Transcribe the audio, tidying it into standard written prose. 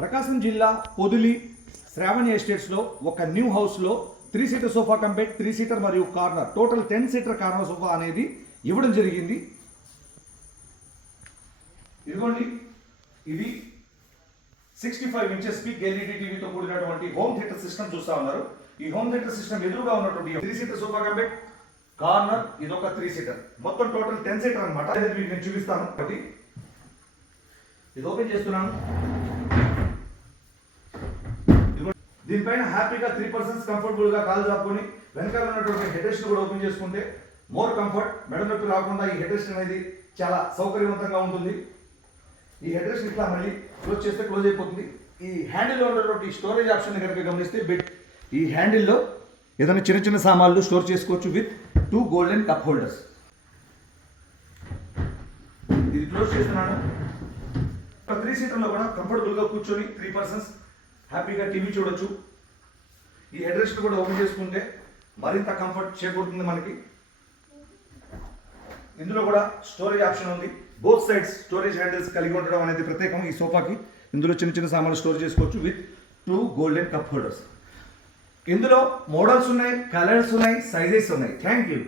ప్రకాశం జిల్లా పొదిలి శ్రావణి ఎస్టేట్స్లో ఒక న్యూ హౌస్లో 3 సీటర్ సోఫా కంపెట్ 3 సీటర్ మరియు corner total 10 seater corner sofa అనేది ఇవ్వడం జరిగింది. ఇదిగోండి, ఇది 65 ఇంచెస్ బిగ్ ఎల్ఈడి టీవీతో కూడినటువంటి హోమ్ థియేటర్ సిస్టమ్ చూస్తా ఉన్నారు. ఈ హోమ్ థియేటర్ సిస్టమ్ ఎదురుగా ఉన్నటువంటి 3 సీటర్ సోఫా కంపెట్ కార్నర్ ఇది ఒక 3 సీటర్, మొత్తం టోటల్ 10 సీటర్ అనమాట. మీకు నేను చూపిస్తాను. ఒకటి ఇది ఓపెన్ చేస్తున్నాను. దీనిపైన హ్యాపీగా 3 పర్సన్స్ కంఫర్టబుల్ గా కాలు చాపుకొని వెనకాల ఉన్నటువంటి హెడ్ రెస్ట్ కూడా ఓపెన్ చేసుకుంటే మోర్ కంఫర్ట్, మెడ నొప్పి రాకుండా ఈ హెడ్ రెస్ట్ అనేది చాలా సౌకర్యవంతంగా ఉంటుంది. ఈ హెడ్ రెస్ట్ ఇట్లా మళ్ళీ క్లోజ్ చేస్తే క్లోజ్ అయిపోతుంది. ఈ హ్యాండిల్లో ఉన్నటువంటి స్టోరేజ్ ఆప్షన్ కనుక గమనిస్తే ఈ హ్యాండిల్లో ఏదైనా చిన్న చిన్న సామాన్లు స్టోర్ చేసుకోవచ్చు విత్ 2 గోల్డెన్ కప్ హోల్డర్స్. ఇది క్లోజ్ చేస్తున్నాను. 3 సీటర్లో కూడా కంఫర్టబుల్ గా కూర్చొని 3 పర్సన్స్ హ్యాపీగా టీవీ చూడొచ్చు. ఈ హెడ్ రెస్ట్ కూడా ఓపెన్ చేసుకుంటే మరింత కంఫర్ట్ చేకూరుతుంది మనకి. ఇందులో కూడా స్టోరేజ్ ఆప్షన్ ఉంది. బోత్ సైడ్స్ స్టోరేజ్ హ్యాండిల్స్ కలిగి ఉండడం అనేది ప్రత్యేకం ఈ సోఫాకి. ఇందులో చిన్న చిన్న సామాన్లు స్టోర్ చేసుకోవచ్చు విత్ 2 గోల్డెన్ కప్ హోల్డర్స్. ఇందులో మోడల్స్ ఉన్నాయి, కలర్స్ ఉన్నాయి, సైజెస్ ఉన్నాయి. Thank you.